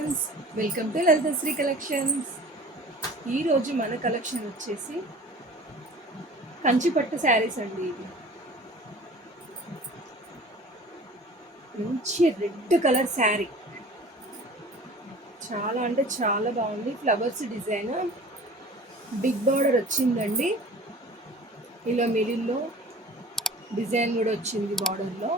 Friends welcome to Lalithasri collections ఈరోజు మన collection వచ్చేసి కంచిపట్టు శారీస్ అండి ఇది. మంచి రెడ్ కలర్ శారీ చాలా అంటే చాలా బాగుంది. ఫ్లవర్స్ డిజైన్ బిగ్ బార్డర్ వచ్చిందండి. ఇలా మిడిల్లో డిజైన్ కూడా వచ్చింది బార్డర్లో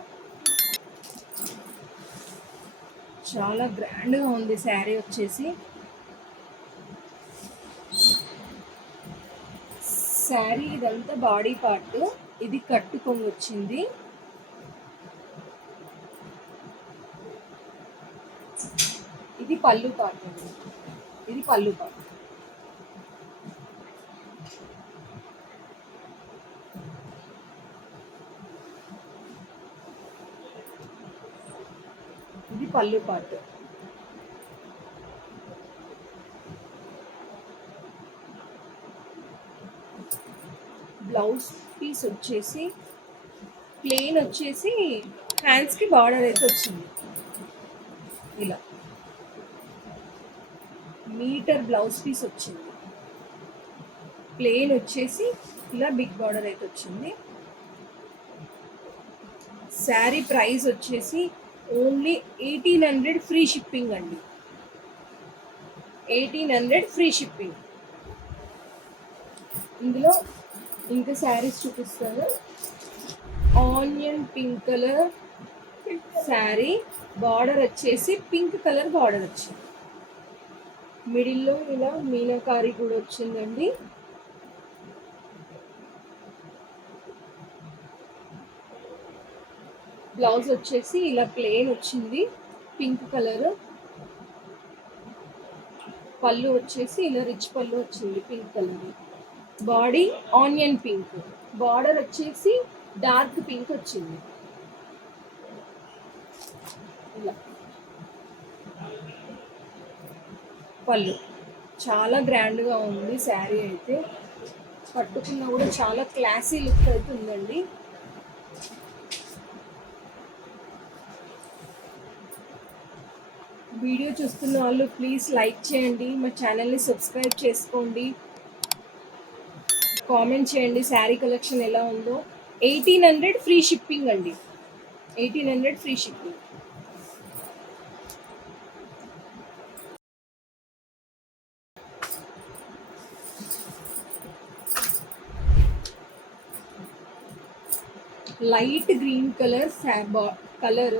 చాలా గ్రాండ్గా ఉంది శారీ వచ్చేసి. శారీ ఇదంతా బాడీ పార్ట్ ఇది కట్టుకొని వచ్చింది. ఇది పళ్ళు పార్ట్ ఇది పళ్ళు పార్ట్ ఇది పళ్ళు పాటు. బ్లౌజ్ పీస్ వచ్చేసి ప్లెయిన్ వచ్చేసి హ్యాండ్స్కి బార్డర్ అయితే వచ్చింది. ఇలా. మీటర్ బ్లౌజ్ పీస్ వచ్చింది. ప్లెయిన్ వచ్చేసి ఇలా బిగ్ బార్డర్ అయితే వచ్చింది. శారీ ప్రైస్ వచ్చేసి only eighteen hundred free shipping అండి. Eighteen hundred free shipping. ఇందులో ఇంకా శారీస్ చూపిస్తాను. Onion pink colour sari border వచ్చేసి పింక్ కలర్ బార్డర్ వచ్చింది మిడిల్లో ఇలా మీనాకారి కూడా వచ్చిందండి. బ్లౌజ్ వచ్చేసి ఇలా ప్లెయిన్ వచ్చింది. Pink colour. పళ్ళు వచ్చేసి ఇలా రిచ్ పళ్ళు వచ్చింది pink colour body onion pink. Border వచ్చేసి డార్క్ పింక్ వచ్చింది. ఇలా. పళ్ళు. చాలా గ్రాండ్గా ఉంది శారీ అయితే. పట్టుకున్న కూడా చాలా క్లాసీ లుక్ అయితే ఉందండి. వీడియో చూస్తున్న వాళ్ళు ప్లీజ్ లైక్ చేయండి. మా ఛానల్ని సబ్స్క్రైబ్ చేసుకోండి. కామెంట్ చేయండి శారీ కలెక్షన్ ఎలా ఉందో. ఎయిటీన్ హండ్రెడ్ ఫ్రీ షిప్పింగ్ అండి. Eighteen hundred free shipping light green colour colour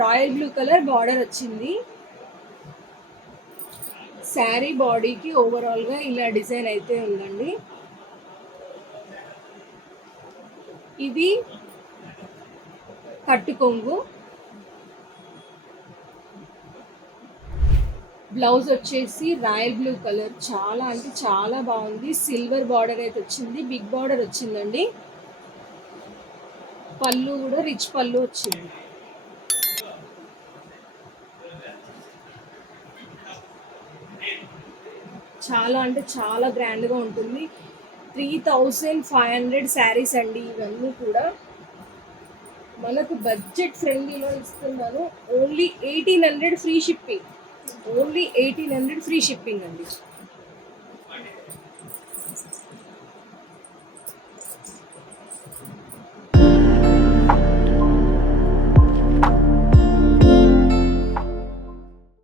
royal blue colour border వచ్చింది. శారీ బాడీకి ఓవరాల్గా ఇలా డిజైన్ అయితే ఉందండి. ఇది కట్టు కొంగు. బ్లౌజ్ వచ్చేసి రాయల్ బ్లూ కలర్. చాలా అంటే చాలా బాగుంది. సిల్వర్ బార్డర్ అయితే వచ్చింది. బిగ్ బార్డర్ వచ్చిందండి. పళ్ళు కూడా రిచ్ పళ్ళు వచ్చింది. చాలా అంటే చాలా గ్రాండ్గా ఉంటుంది. Three thousand five hundred saris అండి ఇవన్నీ కూడా. మనకు బడ్జెట్ ఫ్రెండ్లీలో ఇస్తున్నాను. Only eighteen hundred free shipping only eighteen hundred free shipping అండి.